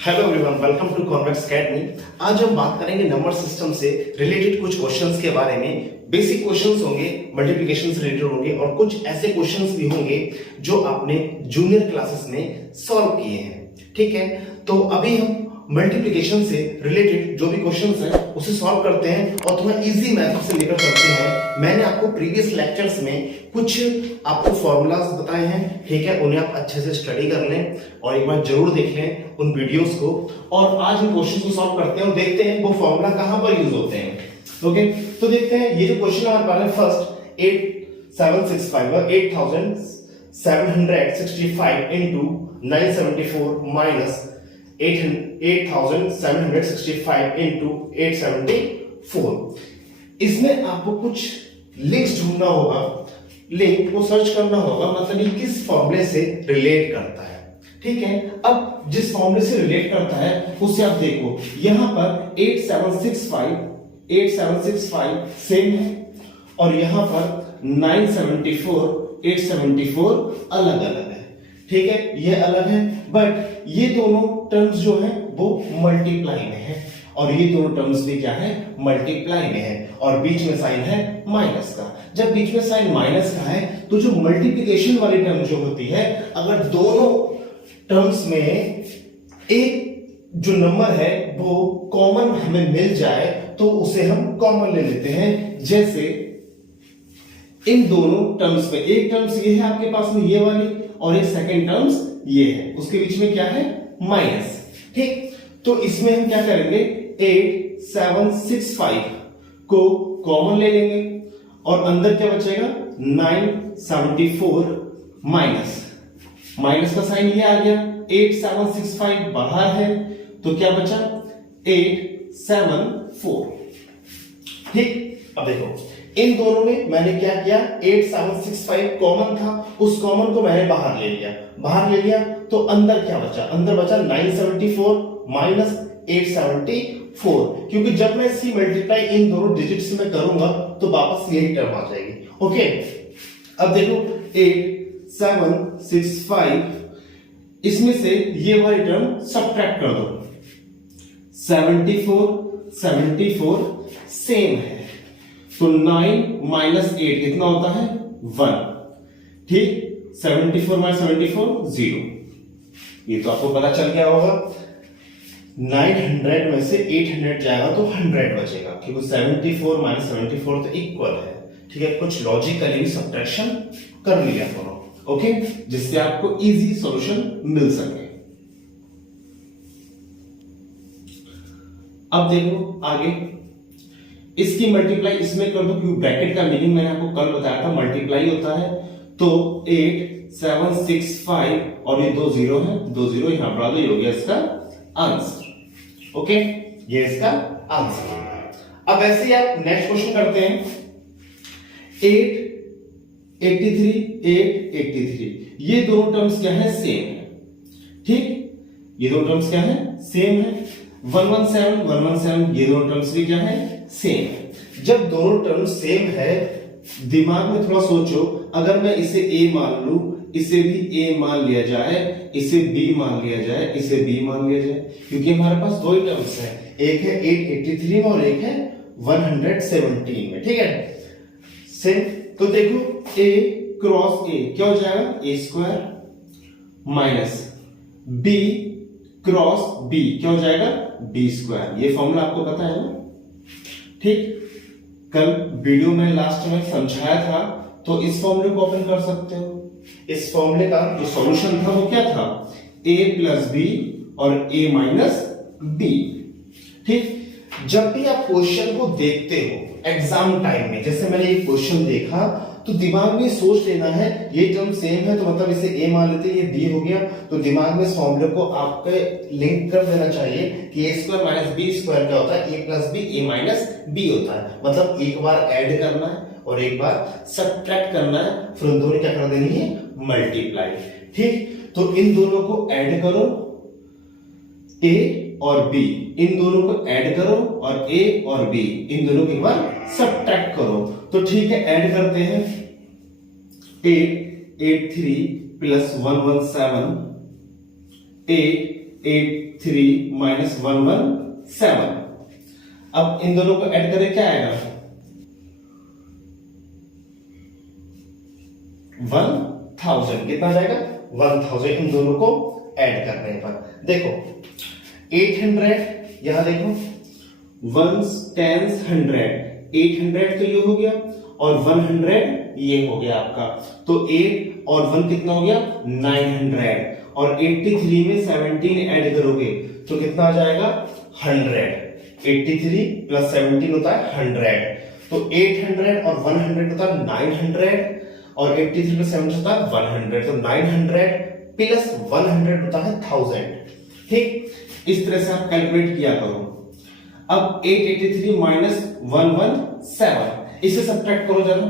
Hello everyone, welcome to Convex academy. आज हम बात करेंगे नंबर सिस्टम से रिलेटेड कुछ क्वेश्चंस के बारे में। बेसिक क्वेश्चंस होंगे, मल्टीप्लिकेशन से रिलेटेड होंगे और कुछ ऐसे क्वेश्चंस भी होंगे जो आपने जूनियर क्लासेस में सॉल्व किए हैं। ठीक है, तो अभी हम मल्टीप्लिकेशन से रिलेटेड जो भी क्वेश्चंस हैं उसे सॉल्व करते हैं और थोड़ा इजी मेथड से लेकर चलते हैं। मैंने आपको प्रीवियस लेक्चर्स में कुछ आपको फॉर्मूलाज बताए हैं, ठीक है, उन्हें आप अच्छे से स्टडी कर लें और एक बार जरूर देख लें उन वीडियोस को। और आज हम क्वेश्चन को सॉल्व करते हैं और देखते हैं वो फॉर्मूला कहां पर यूज होते हैं। ओके, तो देखते हैं ये जो क्वेश्चन हमारे पास है फर्स्ट 8765 into 974 minus 8765 into 874। इसमें आपको कुछ लिंक्स ढूंढना होगा, लिंक को सर्च करना होगा, मतलब ये किस फॉर्मूले से रिलेट करता है। ठीक है, अब जिस फॉर्मूले से रिलेट करता है उससे आप देखो, यहां पर 8765 सेम है और यहां पर 974 874 अलग अलग है। ठीक है, ये अलग है, बट ये दोनों टर्म्स जो हैं वो मल्टीप्लाई में है और ये दोनों टर्म्स भी क्या है, मल्टीप्लाई में है और बीच में साइन है माइनस का। जब बीच में साइन माइनस का है तो जो मल्टीप्लिकेशन वाली टर्म जो होती है, अगर दोनों टर्म्स में एक जो नंबर है वो कॉमन हमें मिल जाए तो उसे हम कॉमन ले लेते हैं। जैसे इन दोनों टर्म्स में एक टर्म्स ये है आपके पास में, ये वाली, और एक सेकंड टर्म्स ये है, उसके बीच में क्या है, माइनस। ठीक, तो इसमें हम क्या करेंगे, 8765 को कॉमन ले लेंगे और अंदर क्या बचेगा, 974 माइनस का साइन ये आ गया, 8765 बाहर है तो क्या बचा, 874। ठीक, अब देखो इन दोनों में मैंने क्या किया, 8765 कॉमन था, उस कॉमन को मैंने बाहर ले लिया तो अंदर क्या बचा, अंदर बचा 974 माइनस 874, क्योंकि जब मैं इसकी मल्टीप्लाई इन दोनों डिजिट्स में करूंगा तो वापस यही टर्म आ जाएगी। ओके, अब देखो 8765, इसमें से ये वाली टर्म सब्ट्रैक्ट कर दो, 74 सेम है तो 9 माइनस 8 कितना होता है, 1। ठीक, 74 माइनस 74 0। ये तो आपको पता चल गया होगा। 900 में से 800 जाएगा तो 100 बचेगा, क्योंकि 74 माइनस 74 तो इक्वल है। ठीक है, कुछ लॉजिकली सब्ट्रैक्शन कर लिया दोनों। ओके, जिससे आपको इजी सॉल्यूशन मिल सके। अब देखो आगे, इसकी मल्टीप्लाई इसमें कर दो, क्योंकि ब्रैकेट का मीनिंग मैंने आपको कल बताया था, मल्टीप्लाई होता है। तो 8765 और ये 2 0 है, 2 0 यहां बढ़ा दो, ये हो गया इसका आंसर। ओके, ये इसका आंसर। अब ऐसे ही आप नेक्स्ट क्वेश्चन करते हैं, 883 ये दोनों टर्म्स क्या है, सेम है। ठीक, ये दोनों टर्म्स क्या है, सेम है। 117 ये दोनों टर्म्स भी क्या है, सेम है। जब दोनों टर्म्स सेम है, दिमाग में थोड़ा सोचो, अगर मैं इसे a मान लूं, इसे भी a मान लिया जाए, इसे b मान लिया जाए, इसे b मान लिया जाए, क्योंकि हमारे पास दो ही टर्म्स हैं, एक है 883 में और एक है 117 में। ठीक है, सेम। तो देखो a क्रॉस a क्या हो जाएगा, a square minus b cross b क्या हो जाएगा, b स्क्वायर। ये फॉर्मूला आपको पता है ना। ठीक, कल वीडियो में लास्ट में समझाया था, तो इस फॉर्मूले को ओपन कर सकते हो। इस फॉर्मूले का जो सॉल्यूशन था वो क्या था, a प्लस b और a माइनस b। ठीक, जब भी आप क्वेश्चन को देखते हो एग्जाम टाइम में, जैसे मैंने एक क्वेश्चन देखा तो दिमाग में सोच लेना है, ये टर्म सेम है तो मतलब इसे a मान लेते हैं, ये b हो गया, तो दिमाग में इस फॉर्मूले को आपके लिंक कर देना चाहिए कि a square minus b square क्या होता है, a plus b a minus b होता है। मतलब एक बार ऐड करना है और एक बार सब्ट्रैक्ट करना है, फिर उन दोनों क्या कर देनी है, मल्टीप्लाई। ठीक, तो इन दोनों को ऐड करो, a और b, इन दोनों को ऐड करो और a और b इन दोनों के बाद सब्ट्रैक्ट करो। तो ठीक है, ऐड करते हैं, 883 प्लस 117 8 883 माइनस 117। अब इन दोनों को ऐड करें, क्या आएगा? 1000। कितना आ जाएगा? 1000 इन दोनों को ऐड करने पर। देखो 800, यहां देखो 1s 10s 100, 800 तो ये हो गया और 100 ये हो गया आपका। तो 8 और 1 कितना हो गया? 900। और 83 में 17 ऐड करोगे तो कितना आ जाएगा? 100। 83 प्लस 17 होता है 100। तो 800 और 100 होता है 900 और 83 प्लस 17 होता है 100। तो 900 प्लस 100 होता है 1000। ठीक, इस तरह से आप कैलकुलेट किया करो। अब 883 माइनस 117, इसे सब्ट्रैक्ट करो जरा।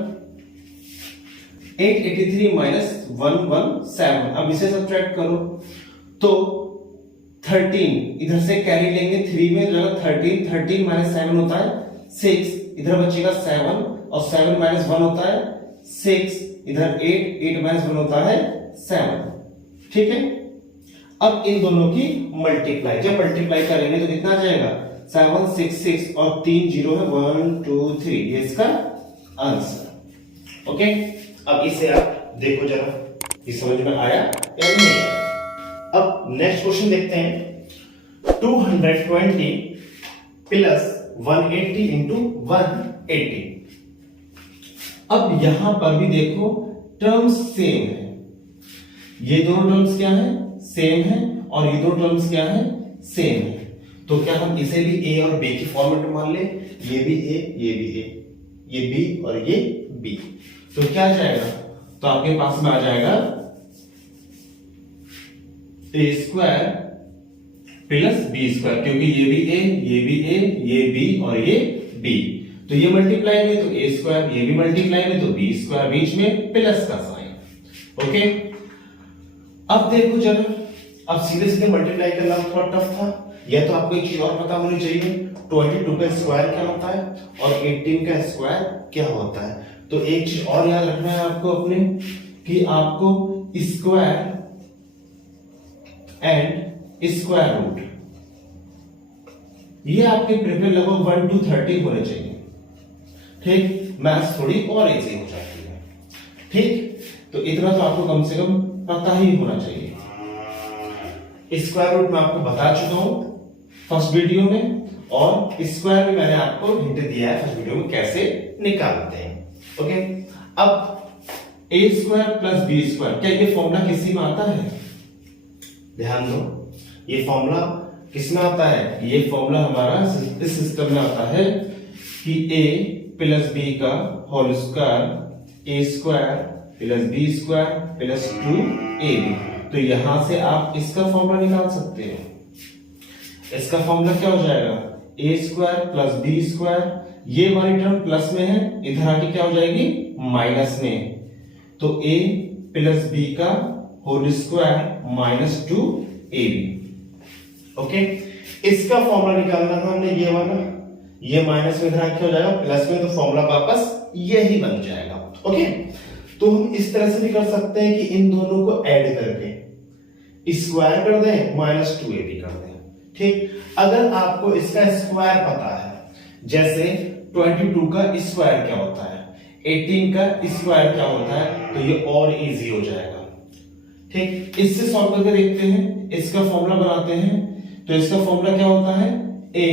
883 माइनस 117, अब इसे सब्ट्रैक्ट करो तो 13 इधर से कैरी लेंगे, 3 में जगह 13 माइनस 7 होता है 6, इधर बचेगा 7 और 7 माइनस 1 होता है 6, इधर 8 माइनस 1 होता है 7। ठीक है, अब इन दोनों की मल्टीप्लाई, जब मल्टीप्लाई करेंगे तो कितना आ जाएगा? 7 6 6 और 3 0 है, 1 2 3, ये इसका आंसर। ओके, अब इसे आप देखो जरा, ये समझ में आया या नहीं आया? अब नेक्स्ट क्वेश्चन देखते हैं। 220 प्लस 180 इंटू 180। अब यहां पर भी देखो टर्म्स सेम है, ये दोनों टर्म्स क्या है? सेम है, और ये दो टर्म्स क्या है? सेम है। तो क्या हम इसे भी ए और बी की फॉर्मेट में मान ले? ये भी ए, ये भी ए, ये बी और ये बी। तो क्या आ जाएगा? तो आपके पास में आ जाएगा ए स्क्वायर प्लस बी स्क्वायर, क्योंकि ये भी ए, ये भी ए, ये बी और ये बी। तो ये मल्टीप्लाई में तो ए स्क्वायर, ये भी मल्टीप्लाई में तो बी स्क्वायर, बीच में प्लस का साइन। ओके, अब देखो जरा, अब सीधे सीधे मल्टीप्लाई करना थोड़ा टफ था। या तो आपको एक चीज और पता होनी चाहिए, 22 का स्क्वायर क्या होता है और 18 का स्क्वायर क्या होता है। तो एक चीज और याद रखना है आपको अपने, कि आपको स्क्वायर एंड स्क्वायर रूट, ये आपके प्रिपेयर लगभग 1 to 30 होने चाहिए। ठीक, मैथ्स थोड़ी और इजी हो जाती है। ठीक, तो इतना तो आपको कम से कम पता ही होना चाहिए। स्क्वायर रूट मैं आपको बता चुका हूं फर्स्ट वीडियो में, और स्क्वायर भी मैंने आपको हिंट दिया है फर्स्ट वीडियो में कैसे निकालते हैं। ओके, अब ए स्क्वायर प्लस बी स्क्वायर, क्या ये फॉर्मूला किसी में आता है? ध्यान दो, ये फॉर्मूला किस में आता है? ये फॉर्मूला हमारा इस सिस्टम में आता है कि a प्लस बी का whole square, A square plus B square plus 2ab। तो यहां से आप इसका फॉर्मूला निकाल सकते हो। इसका फॉर्मूला क्या हो जाएगा? ए स्क्वायर प्लस बी स्क्वायर, ये वाली टर्म प्लस में है, इधर आके क्या हो जाएगी? माइनस में। तो a प्लस बी का whole square minus 2ab। Okay, इसका फॉर्मूला निकालना था हमने, ये वाला, ये माइनस में इधर आके हो जाएगा प्लस में, तो फॉर्मूला वापस यही बन जाएगा। ओके, तो हम इस तरह से भी कर सकते हैं कि इन दोनों को ऐड करके स्क्वायर कर दें, माइनस 2ab कर दें। ठीक, अगर आपको इसका स्क्वायर पता है, जैसे 22 का स्क्वायर क्या होता है, 18 का स्क्वायर क्या होता है, तो ये और इजी हो जाएगा। ठीक, इससे सॉल्व करके देखते हैं, इसका फॉर्मूला बनाते हैं। तो इसका फॉर्मूला क्या होता है? a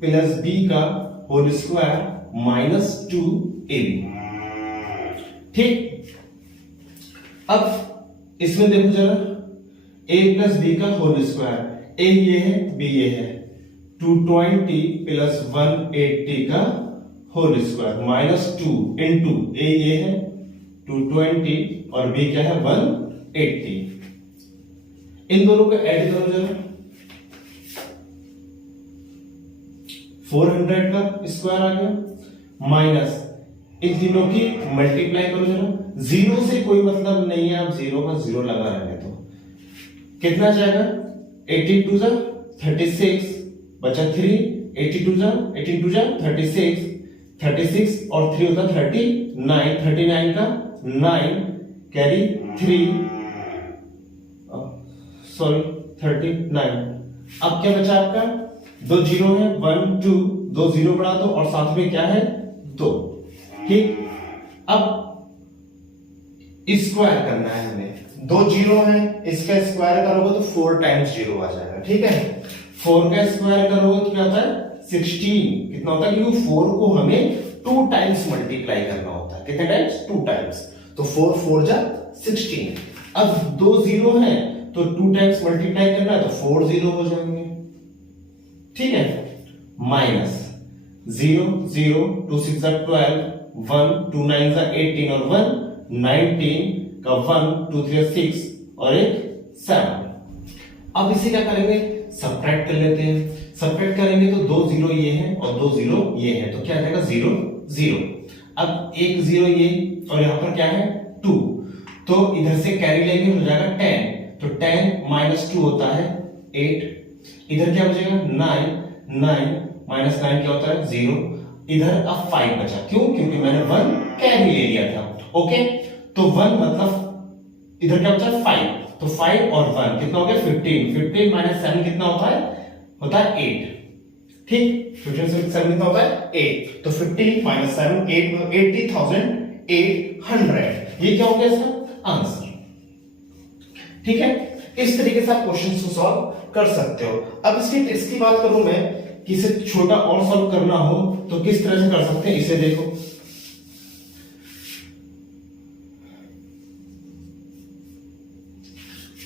प्लस बी का होल स्क्वायर माइनस 2ab। ठीक, अब इसमें देखो जरा, a प्लस बी का होल स्क्वायर, a ये है, b ये है, 220 प्लस 180 का whole square minus 2 into a ये है 220 और b क्या है 180। इन दोनों को ऐड करो जरा, 400 का स्क्वायर आ गया माइनस इन तीनों की मल्टीप्लाई करो जरा। जीरो से कोई मतलब नहीं है, आप जीरो का जीरो लगा रहने तो कितना जाएगा? 82 जा 36 बचा 3, 82 जा 82 जा 36, 36 और 3 होता 39, 39 का 9 कैरी 3 सॉरी 39 अब क्या बचा आपका, दो जीरो है, 1 2, दो जीरो बढ़ा दो और साथ में क्या है 2। ठीक, अब स्क्वायर करना है हमें, दो जीरो है, इसका स्क्वायर करोगे तो 4 टाइम्स जीरो आ जाएगा। ठीक है, 4 का स्क्वायर करोगे तो क्या होता है 16। कितना होता है, क्योंकि 4 को हमें 2 टाइम्स मल्टीप्लाई करना होता है। कितने टाइम्स, 2 टाइम्स। तो 4 4 जा 16। अब दो जीरो है तो 2 टाइम्स मल्टीप्लाई करना है तो 4 जीरो हो जाएंगे। ठीक है, माइनस 0 0, 2 6 12, 1 2 9 18 और 1 19 का 1 2 3 6 और एक 7। अब इसे क्या करेंगे, सब्ट्रैक्ट कर लेते हैं। सब्ट्रैक्ट करेंगे तो दो जीरो ये है और दो जीरो ये है, तो क्या आ जाएगा 0 0। अब एक जीरो ये और यहां पर क्या है 2, तो इधर से कैरी लेंगे हो जाएगा 10, तो 10 माइनस 2 होता है 8। इधर क्या बचेगा 9, 9 माइनस 9 क्या होता है 0। इधर अब 5 बचा, क्यों, क्योंकि मैंने 1 कैरी ले लिया था। ओके, तो 1 मतलब इधर क्या बचा 5, तो 5 और 1 कितना हो गया 15। 15 माइनस 7 कितना होता है 8। ठीक, 15 से 7 कितना होता है 8, तो 15 माइनस 7 8, 80,800। ये क्या हो गया इसका आंसर। ठीक है, इस तरीके से आप क्वेश्चन को सॉल्व कर सकते हो। अब इसकी ट्रिक्स की बात करूं मैं कि इसे छोटा और सॉल्व करना हो तो किस तरह से कर सकते हैं, इसे देखो।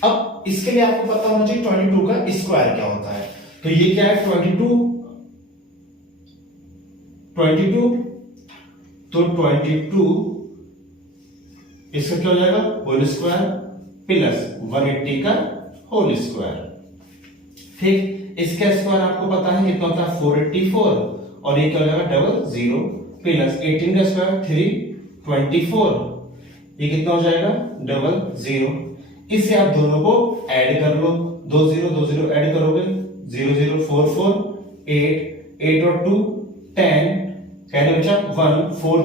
अब इसके लिए आपको पता होना चाहिए 22 का स्क्वायर क्या होता है। तो ये क्या है 22, तो 22 इसका क्या हो जाएगा होल स्क्वायर प्लस 180 का होल स्क्वायर। ठीक, इसका स्क्वायर आपको पता है कितना होता है 484 और ये क्या हो जाएगा डबल 0 प्लस 18 का स्क्वायर 324, ये कितना हो जाएगा डबल 0। इससे आप दोनों को ऐड कर लो, दो जीरो ऐड करोगे 0 0 4 4 8 8 और 2 10, कहते बच्चा 1 4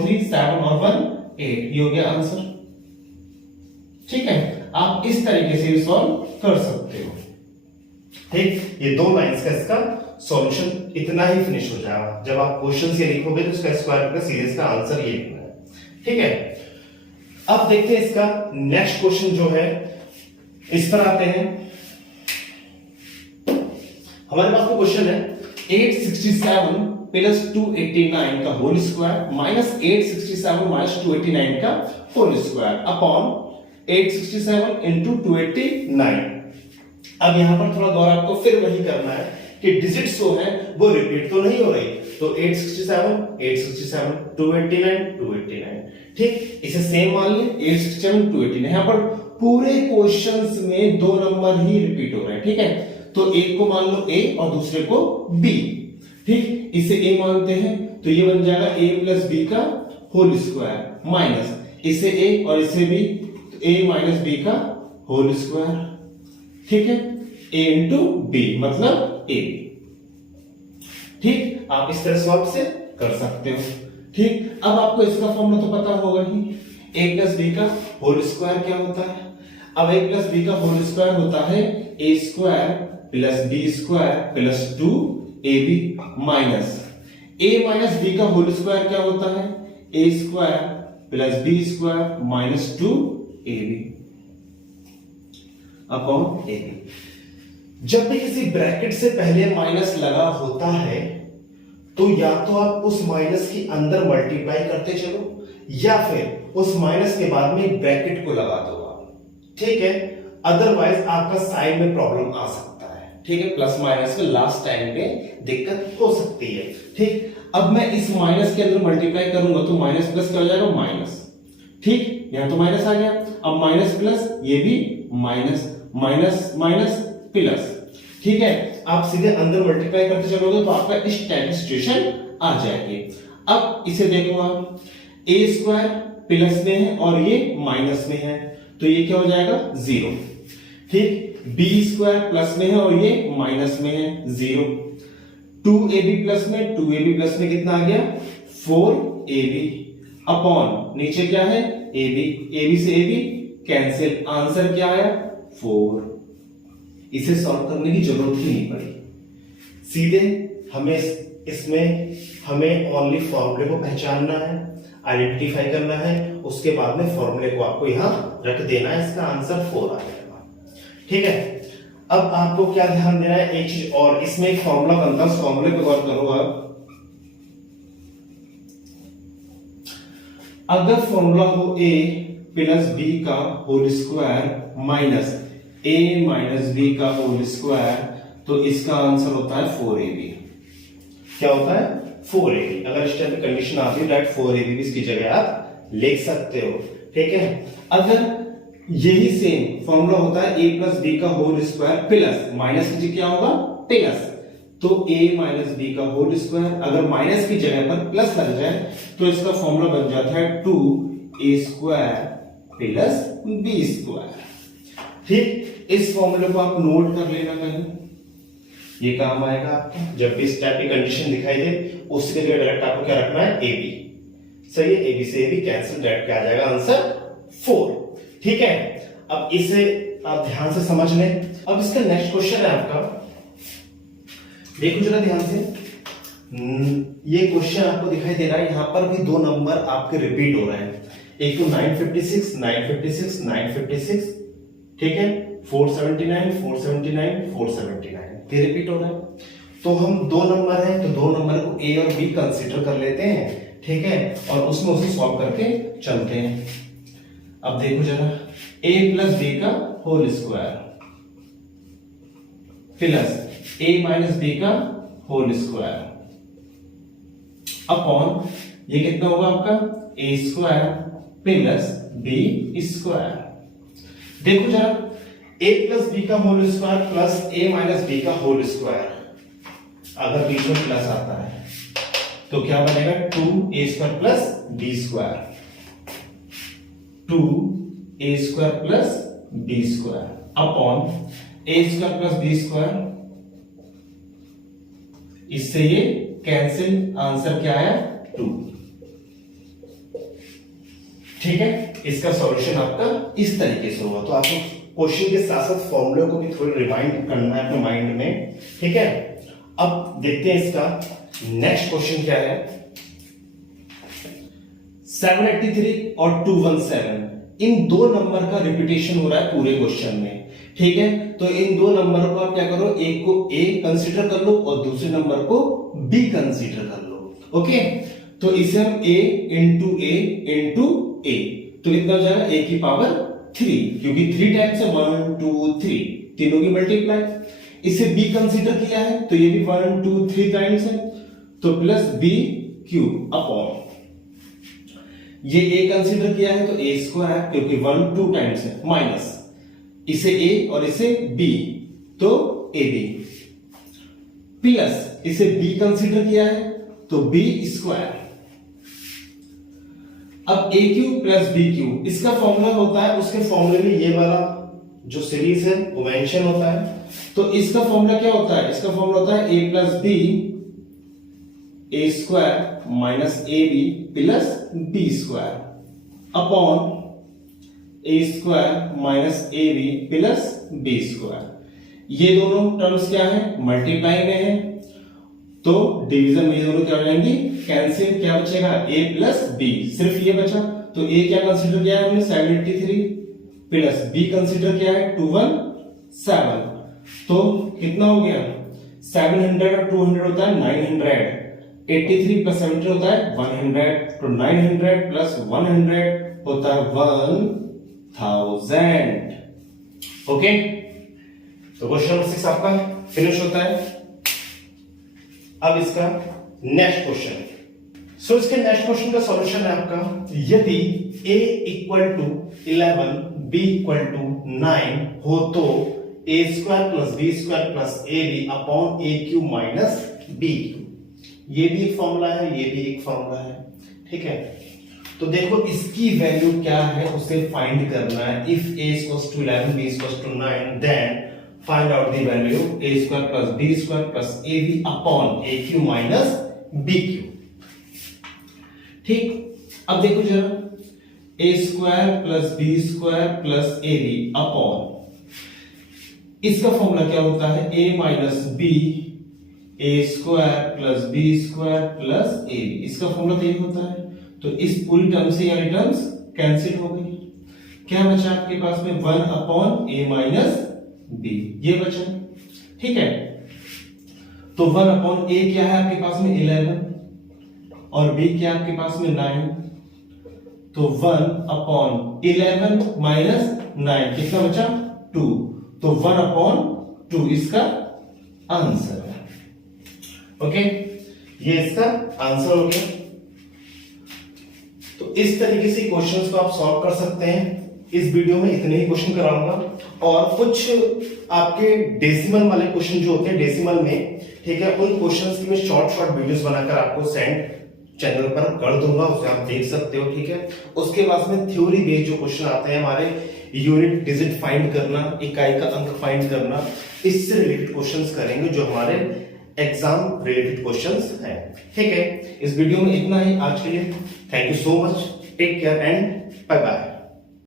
3 7 और 1 8, ये हो गया आंसर। ठीक है, आप इस तरीके से भी सॉल्व कर सकते हो। ठीक, ये दो लाइंस का इसका सॉल्यूशन इतना ही फिनिश हो जाएगा। जब आप क्वेश्चन ये लिखोगे तो इसका स्क्वायर का सीरीज का आंसर ये लिखना है। ठीक है, अब देखते हैं इसका नेक्स्ट क्वेश्चन जो है, इस पर आते हैं। हमारे पास तो क्वेश्चन है 867 प्लस 289 का होल स्क्वायर माइनस 867 माइनस 289 का होल स्क्वायर अपॉन 867 इंटू 289। अब यहां पर थोड़ा गौर आपको फिर वही करना है कि डिजिट्स जो है वो रिपीट तो नहीं हो रही, तो 867 289। ठीक, इसे सेम मान ले 867 289। यहां पर पूरे क्वेश्चंस में दो नंबर ही रिपीट हो रहे हैं। ठीक है, तो एक को मान लो a और दूसरे को b। ठीक, इसे a मानते हैं तो ये बन जाएगा a प्लस बी का होल स्क्वायर माइनस इसे a और इसे b, तो a माइनस b का होल स्क्वायर। ठीक है, a इंटू बी मतलब a। ठीक, आप इस तरह सॉल्व से कर सकते हो। ठीक, अब आपको इसका फॉर्मूला तो पता होगा ही, a प्लस बी का होल स्क्वायर क्या होता है। अब a प्लस बी का होल स्क्वायर होता है a square plus B square plus 2ab minus a minus b का होल स्क्वायर क्या होता है a square plus B square minus 2ab upon ab। जब भी किसी ब्रैकेट से पहले माइनस लगा होता है तो या तो आप उस माइनस के अंदर मल्टीप्लाई करते चलो या फिर उस माइनस के बाद में एक ब्रैकेट को लगा दो आप। ठीक है, अदरवाइज आपका साइड में प्रॉब्लम आ सकता है। ठीक है, प्लस माइनस में लास्ट टाइम में दिक्कत हो सकती है। ठीक, अब मैं इस माइनस के अंदर मल्टीप्लाई करूंगा तो माइनस प्लस क्या हो जाएगा माइनस। ठीक, यहां तो माइनस आ गया, अब माइनस प्लस ये भी माइनस माइनस माइनस प्लस। ठीक है, आप सीधे अंदर मल्टीप्लाई करते चलोगे तो आपका इस टाइप की सिचुएशन आ जाएगी। अब इसे देखो आप, a स्क्वायर प्लस में है और ये माइनस में है तो ये क्या हो जाएगा 0। ठीक, b स्क्वायर प्लस में है और ये माइनस में है 0। 2ab प्लस में 2ab प्लस में कितना आ गया 4ab अपॉन नीचे क्या है ab, ab से ab कैंसिल, आंसर क्या आया 4। इसे सॉल्व करने की जरूरत ही नहीं पड़ी, सीधे हमें इसमें हमें ओनली फॉर्मूले को पहचानना है, आइडेंटिफाई करना है, उसके बाद में फॉर्मूले को आपको यहां रख देना है, इसका आंसर 4 आ जाएगा। ठीक है, अब आपको क्या ध्यान देना है, एक चीज और, इसमें एक फॉर्मूला बनता है, उस फॉर्मूले पे गौर करो आप। अगर फॉर्मूला हो a प्लस b का whole square minus a minus b का होल स्क्वायर, तो इसका आंसर होता है 4ab। क्या होता है? 4ab। अगर इस टाइप की कंडीशन आती है, डायरेक्ट 4ab इसकी जगह आप लिख सकते हो। ठीक है, अगर यही सेम फॉर्मूला होता है a प्लस b का होल स्क्वायर प्लस माइनस की जगह क्या होगा? प्लस, तो a माइनस b का होल स्क्वायर, अगर माइनस की जगह पर प्लस लग जाए तो इसका फॉर्मूला बन जाता है 2a square plus b square. ठीक, इस फॉर्मूले को आप नोट कर लेना कहीं, ये काम आएगा आपको जब भी इस टाइप की कंडीशन दिखाई दे। उसके लिए डायरेक्ट आपको क्या रखना है? ab। सही है, ab से ab कैंसिल, डायरेक्ट क्या आ जाएगा? आंसर 4। ठीक है, अब इसे आप ध्यान से समझ लें। अब इसका नेक्स्ट क्वेश्चन है आपका, देखो जरा ध्यान से। ये क्वेश्चन आपको दिखाई दे रहा है, यहां पर भी दो नंबर आपके रिपीट हो रहे हैं, एक तो 956 956 956, ठीक है, 479 479 479, ये रिपीट हो रहा है। तो हम दो नंबर है, तो दो नंबर को a और b कंसीडर कर लेते हैं। ठीक है, और उसमें उसे सॉल्व करके चलते हैं। अब देखो जरा, a प्लस b का whole square plus a minus b का होल स्क्वायर अपॉन, ये कितना होगा आपका? a square plus b square. देखो जरा, a प्लस b का whole square plus a minus b का होल स्क्वायर, अगर बीच में प्लस आता है तो क्या बनेगा? 2a square plus b square, 2a square plus b square upon a square plus b square. इससे ये कैंसिल, आंसर क्या आया? 2। ठीक है, इसका सॉल्यूशन आपका इस तरीके से होगा। तो आपको क्वेश्चन के साथ साथ फॉर्मूले को भी थोड़ी रिमाइंड करना है अपने माइंड में। ठीक है, अब देखते हैं इसका नेक्स्ट क्वेश्चन क्या है। 783 और 217, इन दो नंबर का रिपीटेशन हो रहा है पूरे क्वेश्चन में। ठीक है, तो इन दो नंबर को आप क्या करो, एक को a कंसीडर कर लो और दूसरे नंबर को b कंसीडर कर लो। ओके, तो इसे हम a इंटू a, तो कितना हो जाएगा? a की पावर 3, क्योंकि 3 टाइम्स है, 1 2 3, तीनों की मल्टीप्लाई। इसे b कंसीडर किया है तो ये भी 1 2 3 टाइम्स है, तो प्लस b क्यूब अपॉन, ये a कंसीडर किया है तो a स्क्वायर, क्योंकि 1 2 टाइम्स है, माइनस इसे a और इसे b, तो ab प्लस इसे b कंसीडर किया है तो b स्क्वायर। अब a cube plus b cube, इसका फॉर्मूला होता है, उसके फॉर्मूले में ये वाला जो सीरीज है वो मेंशन होता है। तो इसका फॉर्मूला क्या होता है? इसका फॉर्मूला होता है a plus b a square minus ab plus b square upon a square minus ab plus b square. ये दोनों टर्म्स क्या है? मल्टीप्लाई में है, तो डिवीजन में ये दोनों क्या हो जाएंगी? कैंसिल। क्या बचेगा? a प्लस b, सिर्फ ये बचा। तो a क्या कंसीडर किया है हमने? 783 प्लस b कंसीडर किया है 217, तो कितना हो गया? 700 और 200 होता है 900, 83 प्लस 70 होता है 100, तो 900 प्लस 100 होता है 1000। ओके, तो क्वेश्चन नंबर 6 आपका फिनिश होता है। अब इसका नेक्स्ट क्वेश्चन, सो इसके नेक्स्ट क्वेश्चन का सॉल्यूशन है आपका, यदि a equal to 11 b equal to 9 हो तो a square plus b square plus ab upon a cube minus b cube. ये भी एक फॉर्मूला है, ये भी एक फॉर्मूला है। ठीक है, तो देखो इसकी वैल्यू क्या है उसे फाइंड करना है। If a equals to 11 b equals to 9 then find out the value a square plus b square plus ab upon a cube minus b cube. ठीक, अब देखो जरा, a square plus b square plus ab upon इसका formula क्या होता है, a minus B A square plus B square plus A B, इसका formula तो ये होता है। तो इस पूरी टर्म से यानी टर्म्स कैंसिल हो गई, क्या बचा आपके पास में 1 अपॉन ए माइनस बी, ये बचा, ठीक है। तो 1 अपॉन ए क्या है आपके पास में 11 और बी क्या है आपके पास में 9, तो 1 अपॉन 11 माइनस 9 कितना बचा 2, तो 1 अपॉन 2 इसका आंसर है। ओके, ये इसका आंसर हो गया। तो इस तरीके से क्वेश्चंस को आप सॉल्व कर सकते हैं। इस वीडियो में इतने ही क्वेश्चन कराऊंगा और कुछ आपके डेसिमल वाले क्वेश्चन जो होते हैं डेसिमल में, ठीक है, उन क्वेश्चंस की मैं शॉर्ट वीडियोस बनाकर आपको सेंड चैनल पर कर दूंगा, उसे आप देख सकते हो, ठीक है। उसके बाद में थ्योरी बेस्ड जो क्वेश्चन आते हैं हमारे, यूनिट डिजिट फाइंड करना, इकाई का अंक फाइंड करना, इससे रिलेटेड क्वेश्चंस करेंगे जो हमारे एग्जाम रिलेटेड क्वेश्चंस हैं, ठीक है। इस वीडियो में इतना ही आज के लिए। Thank you so much, take care and bye bye.